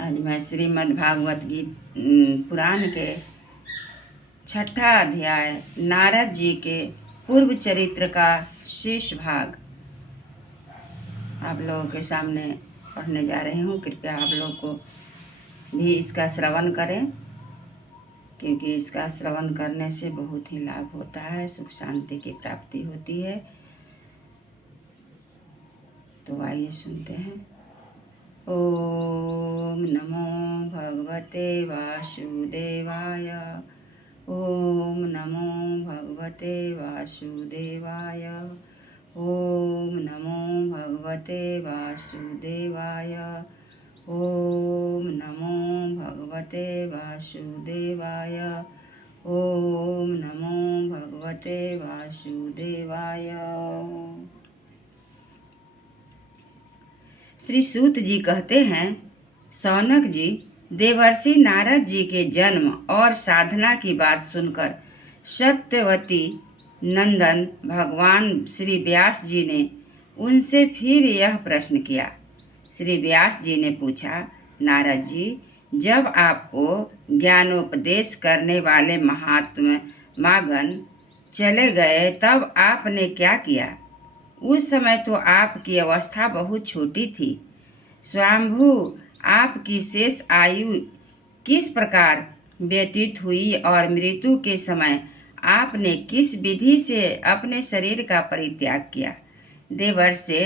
आज मैं श्रीमद् भागवत पुराण के 6ठा अध्याय नारद जी के पूर्व चरित्र का शेष भाग आप लोगों के सामने पढ़ने जा रही हूँ। कृपया आप लोग को भी इसका श्रवण करें, क्योंकि इसका श्रवण करने से बहुत ही लाभ होता है, सुख शांति की प्राप्ति होती है। तो आइए सुनते हैं। ओम नमो भगवते वासुदेवाय। ओम नमो भगवते वासुदेवाय। ओम नमो भगवते वासुदेवाय। ओम नमो भगवते वासुदेवाय। ओम नमो भगवते वासुदेवाय। श्री सूत जी कहते हैं, शौनक जी, देवर्षि नारद जी के जन्म और साधना की बात सुनकर सत्यवती नंदन भगवान श्री व्यास जी ने उनसे फिर यह प्रश्न किया। श्री व्यास जी ने पूछा, नारद जी, जब आपको ज्ञानोपदेश करने वाले महात्मागण चले गए तब आपने क्या किया? उस समय तो आपकी अवस्था बहुत छोटी थी। स्वयंभू आपकी शेष आयु किस प्रकार व्यतीत हुई और मृत्यु के समय आपने किस विधि से अपने शरीर का परित्याग किया? देवर्षि,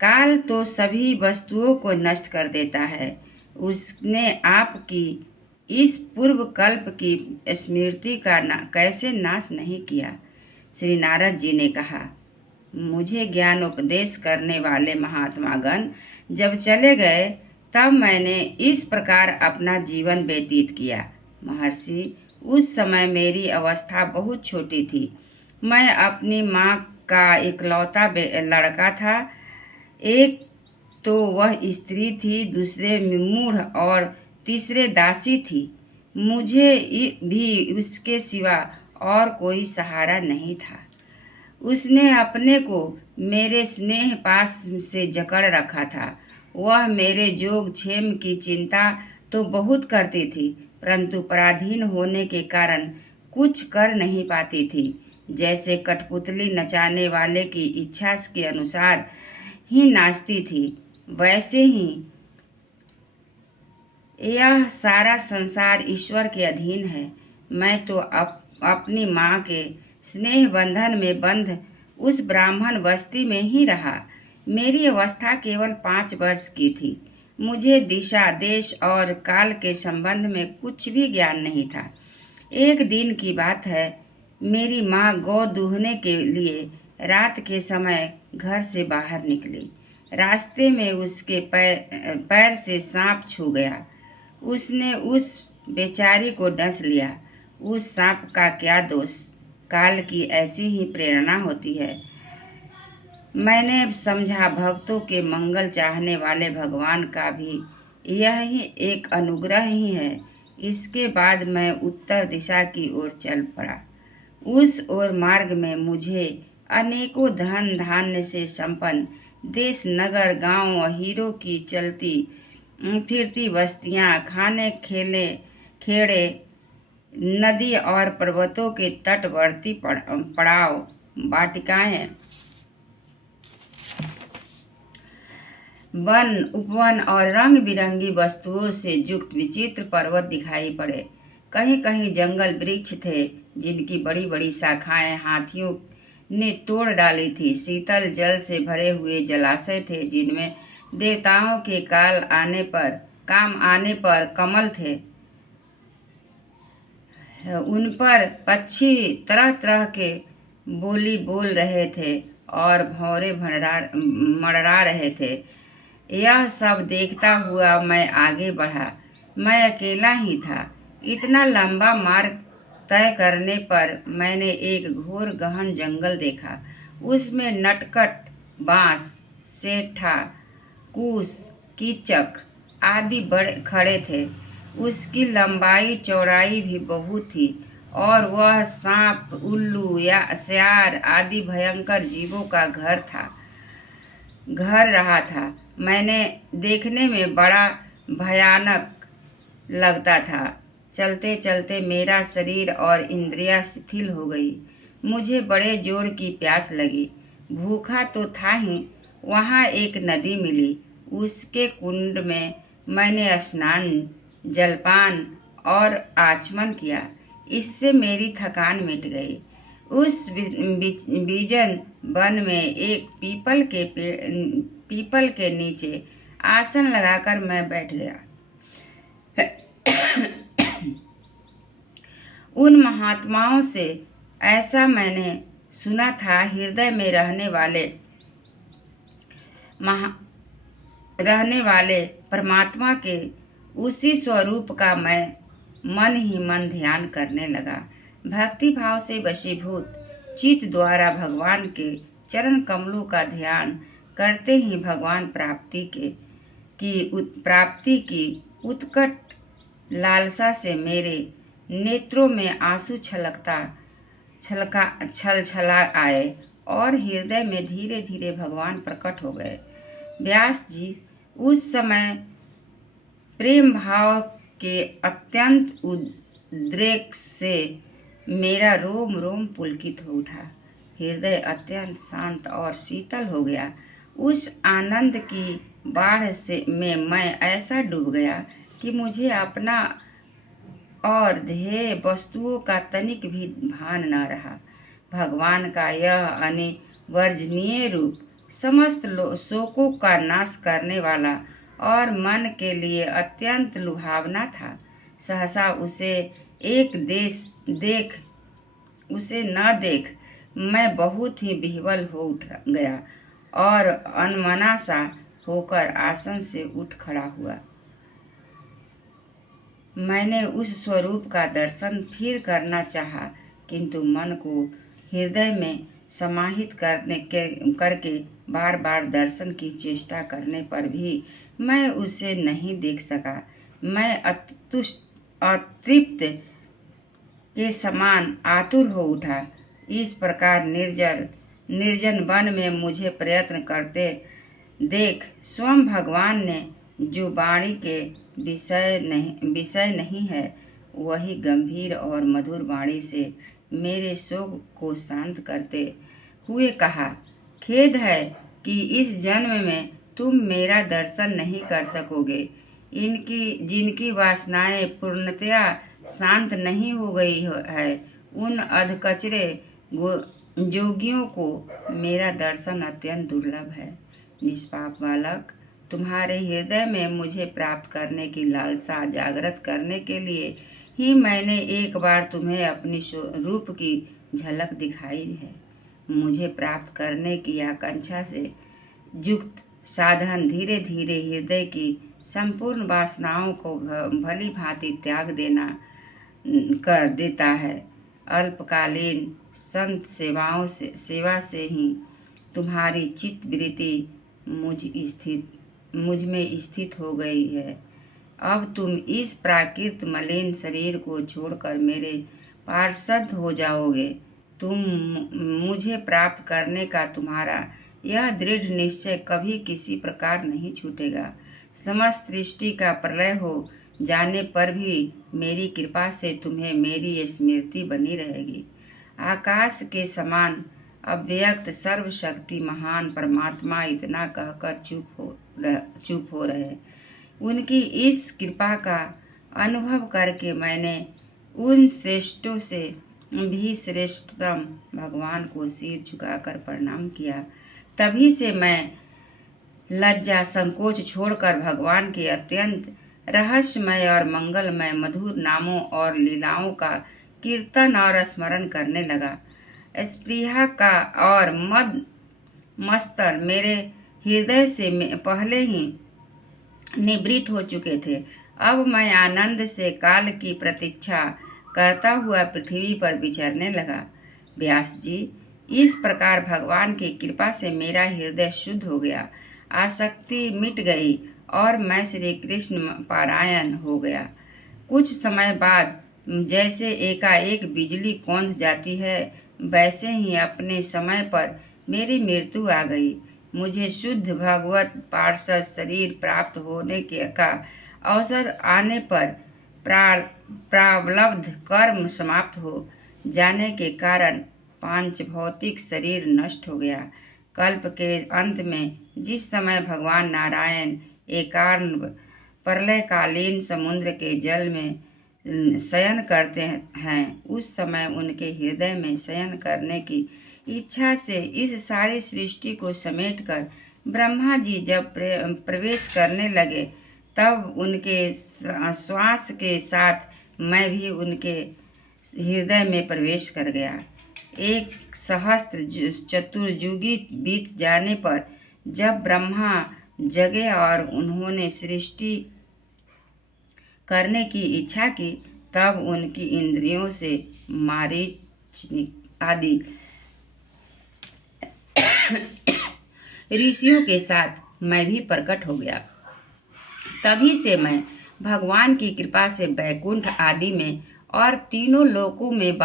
काल तो सभी वस्तुओं को नष्ट कर देता है। उसने आपकी इस पूर्व कल्प की स्मृति का कैसे नाश नहीं किया? श्री नारद जी ने कहा, मुझे ज्ञान उपदेश करने वाले महात्मागण जब चले गए तब मैंने इस प्रकार अपना जीवन व्यतीत किया। महर्षि, उस समय मेरी अवस्था बहुत छोटी थी। मैं अपनी माँ का इकलौता लड़का था। एक तो वह स्त्री थी, दूसरे मूढ़ और तीसरे दासी थी। मुझे भी उसके सिवा और कोई सहारा नहीं था। उसने अपने को मेरे स्नेह पास से जकड़ रखा था। वह मेरे जोग क्षेम की चिंता तो बहुत करती थी, परंतु पराधीन होने के कारण कुछ कर नहीं पाती थी। जैसे कठपुतली नचाने वाले की इच्छा के अनुसार ही नाचती थी, वैसे ही यह सारा संसार ईश्वर के अधीन है। मैं तो अपनी माँ के स्नेह बंधन में बंध उस ब्राह्मण बस्ती में ही रहा। मेरी अवस्था केवल 5 वर्ष की थी। मुझे दिशा, देश और काल के संबंध में कुछ भी ज्ञान नहीं था। एक दिन की बात है, मेरी माँ गौ दूहने के लिए रात के समय घर से बाहर निकली। रास्ते में उसके पैर से सांप छू गया। उसने उस बेचारी को डस लिया। उस सांप का क्या दोष? काल की ऐसी ही प्रेरणा होती है। मैंने समझा, भक्तों के मंगल चाहने वाले भगवान का भी यह ही एक अनुग्रह ही है। इसके बाद मैं उत्तर दिशा की ओर चल पड़ा। उस ओर मार्ग में मुझे अनेकों धन धान्य से संपन्न देश, नगर, गांव और हीरो की चलती फिरती बस्तियां, खाने खेड़े, नदी और पर्वतों के तटवर्ती पड़ाव, वाटिकाएं, वन, उपवन और रंग बिरंगी वस्तुओं से युक्त विचित्र पर्वत दिखाई पड़े। कहीं कहीं जंगल वृक्ष थे जिनकी बड़ी बड़ी शाखाएं हाथियों ने तोड़ डाली थी। शीतल जल से भरे हुए जलाशय थे जिनमें देवताओं के काम आने पर कमल थे। उन पर पक्षी तरह तरह के बोली बोल रहे थे और भौरे मड़रा रहे थे। यह सब देखता हुआ मैं आगे बढ़ा। मैं अकेला ही था। इतना लंबा मार्ग तय करने पर मैंने एक घोर गहन जंगल देखा। उसमें नटखट बांस, सेठा, कूस, कीचक आदि बड़े खड़े थे। उसकी लंबाई चौड़ाई भी बहुत थी और वह सांप, उल्लू या सियार आदि भयंकर जीवों का घर रहा था। मैंने देखने में बड़ा भयानक लगता था। चलते चलते मेरा शरीर और इंद्रियां शिथिल हो गई। मुझे बड़े जोर की प्यास लगी। भूखा तो था ही, वहाँ एक नदी मिली। उसके कुंड में मैंने स्नान, जलपान और आचमन किया। इससे मेरी थकान मिट गई। उस बीजन वन में एक पीपल के नीचे आसन लगाकर मैं बैठ गया। उन महात्माओं से ऐसा मैंने सुना था, हृदय में रहने वाले परमात्मा के उसी स्वरूप का मैं मन ही मन ध्यान करने लगा। भक्ति भाव से वशीभूत चित्त द्वारा भगवान के चरण कमलों का ध्यान करते ही भगवान प्राप्ति की उत्कट लालसा से मेरे नेत्रों में आंसू छलछला आए और हृदय में धीरे धीरे भगवान प्रकट हो गए। व्यास जी, उस समय प्रेम भाव के अत्यंत उद्रेक से मेरा रोम रोम पुलकित हो उठा। हृदय अत्यंत शांत और शीतल हो गया। उस आनंद की बाढ़ में मैं ऐसा डूब गया कि मुझे अपना और ध्येय वस्तुओं का तनिक भी भान न रहा। भगवान का यह अनिवर्जनीय रूप समस्त शोकों का नाश करने वाला और मन के लिए अत्यंत लुभावना था। सहसा उसे न देख मैं बहुत ही विह्वल हो उठ गया और अनमना सा होकर आसन से उठ खड़ा हुआ। मैंने उस स्वरूप का दर्शन फिर करना चाहा, किंतु मन को हृदय में समाहित करके बार बार दर्शन की चेष्टा करने पर भी मैं उसे नहीं देख सका। मैं अतृप्त के समान आतुर हो उठा। इस प्रकार निर्जन वन में मुझे प्रयत्न करते देख स्वयं भगवान ने, जो वाणी के विषय नहीं है, वही गंभीर और मधुर वाणी से मेरे शोक को शांत करते हुए कहा, खेद है कि इस जन्म में तुम मेरा दर्शन नहीं कर सकोगे। जिनकी वासनाएं पूर्णतया शांत नहीं हो गई है, उन अधकचरे जोगियों को मेरा दर्शन अत्यंत दुर्लभ है। निष्पाप बालक, तुम्हारे हृदय में मुझे प्राप्त करने की लालसा जागृत करने के लिए ही मैंने एक बार तुम्हें अपनी रूप की झलक दिखाई है। मुझे प्राप्त करने की आकांक्षा से युक्त साधन धीरे धीरे हृदय की संपूर्ण वासनाओं को भली भांति त्याग कर देता है। अल्पकालीन संत सेवा से ही तुम्हारी चित्त वृत्ति मुझ में स्थित हो गई है। अब तुम इस प्राकृत मलिन शरीर को छोड़कर मेरे पार्षद हो जाओगे। मुझे प्राप्त करने का तुम्हारा यह दृढ़ निश्चय कभी किसी प्रकार नहीं छूटेगा। समस्त सृष्टि का प्रलय हो जाने पर भी मेरी कृपा से तुम्हें मेरी स्मृति बनी रहेगी। आकाश के समान अव्यक्त सर्वशक्ति महान परमात्मा इतना कहकर चुप हो रहे। उनकी इस कृपा का अनुभव करके मैंने उन श्रेष्ठों से भी श्रेष्ठतम भगवान को सिर झुकाकर प्रणाम किया। तभी से मैं लज्जा संकोच छोड़कर भगवान के अत्यंत रहस्यमय और मंगलमय मधुर नामों और लीलाओं का कीर्तन और स्मरण करने लगा। स्पृहा का और मस्तल मेरे हृदय से पहले ही निवृत्त हो चुके थे। अब मैं आनंद से काल की प्रतीक्षा करता हुआ पृथ्वी पर विचरने लगा। व्यास जी, इस प्रकार भगवान की कृपा से मेरा हृदय शुद्ध हो गया, आसक्ति मिट गई और मैं श्री कृष्ण पारायण हो गया। कुछ समय बाद जैसे एकाएक बिजली कौंध जाती है, वैसे ही अपने समय पर मेरी मृत्यु आ गई। मुझे शुद्ध भगवत पार्षद शरीर प्राप्त होने का अवसर आने पर प्रारब्ध कर्म समाप्त हो जाने के कारण पांच भौतिक शरीर नष्ट हो गया। कल्प के अंत में जिस समय भगवान नारायण एकार्न प्रलयकालीन समुद्र के जल में शयन करते हैं, उस समय उनके हृदय में शयन करने की इच्छा से इस सारी सृष्टि को समेटकर ब्रह्मा जी जब प्रवेश करने लगे, तब उनके श्वास के साथ मैं भी उनके हृदय में प्रवेश कर गया। एक सहस्त्र चतुर्युगी बीत जाने पर जब ब्रह्मा जगे और उन्होंने सृष्टि करने की इच्छा की, तब उनकी इंद्रियों से मारीच आदि ऋषियों के साथ मैं भी प्रकट हो गया। तभी से मैं भगवान की कृपा से बैकुंठ आदि में और तीनों लोकों में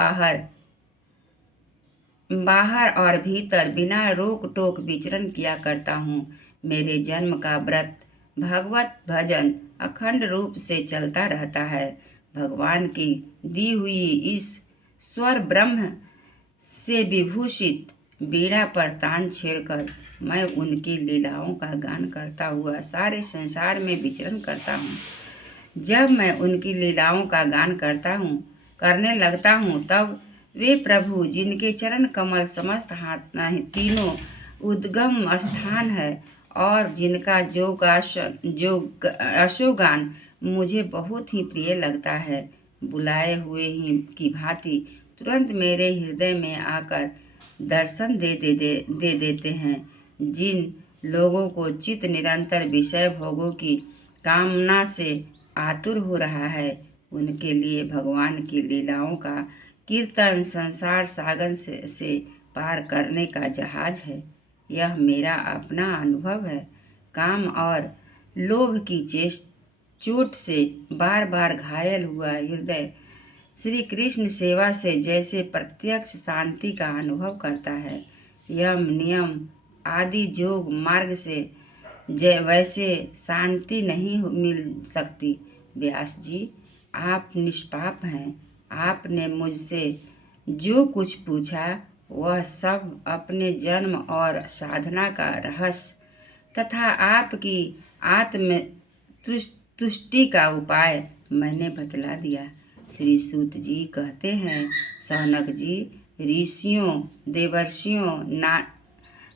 बाहर और भीतर बिना रोक टोक विचरण किया करता हूँ। मेरे जन्म का व्रत भगवत भजन अखंड रूप से चलता रहता है। भगवान की दी हुई इस स्वर ब्रह्म से विभूषित बीड़ा पर तान छेड़कर मैं उनकी लीलाओं का गान करता हुआ सारे संसार में विचरण करता हूँ। जब मैं उनकी लीलाओं का गान करने लगता हूँ, तब वे प्रभु जिनके चरण कमल समस्त तीनों उद्गम स्थान है और जिनका यशोगान मुझे बहुत ही प्रिय लगता है, बुलाए हुए ही की भांति तुरंत मेरे हृदय में आकर दर्शन दे देते हैं। जिन लोगों को चित्त निरंतर विषय भोगों की कामना से आतुर हो रहा है, उनके लिए भगवान की लीलाओं का कीर्तन संसार सागर से पार करने का जहाज है। यह मेरा अपना अनुभव है। काम और लोभ की चोट से बार बार घायल हुआ हृदय श्री कृष्ण सेवा से जैसे प्रत्यक्ष शांति का अनुभव करता है। यम नियम आदि योग मार्ग से वैसे शांति नहीं मिल सकती। व्यास जी, आप निष्पाप हैं। आपने मुझसे जो कुछ पूछा वह सब अपने जन्म और साधना का रहस्य तथा आपकी आत्म तुष्टि का उपाय मैंने बतला दिया। श्री सूत जी कहते हैं, सौनक जी,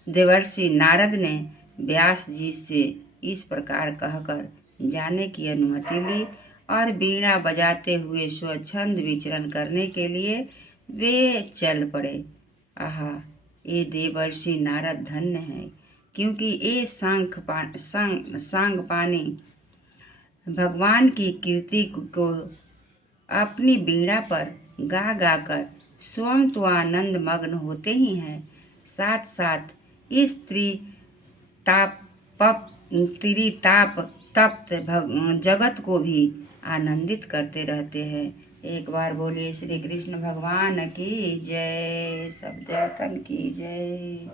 देवर्षि नारद ने व्यास जी से इस प्रकार कहकर जाने की अनुमति ली और वीणा बजाते हुए स्वच्छंद विचरण करने के लिए वे चल पड़े। आहा, ये देवर्षि नारद धन्य हैं, क्योंकि ये सांगपानी भगवान की कीर्ति को अपनी वीणा पर गा कर स्वयं तो आनंद मग्न होते ही हैं, साथ साथ इस त्रिताप तप्त जगत को भी आनंदित करते रहते हैं। एक बार बोलिए श्री कृष्ण भगवान की जय, सब देवतन की जय।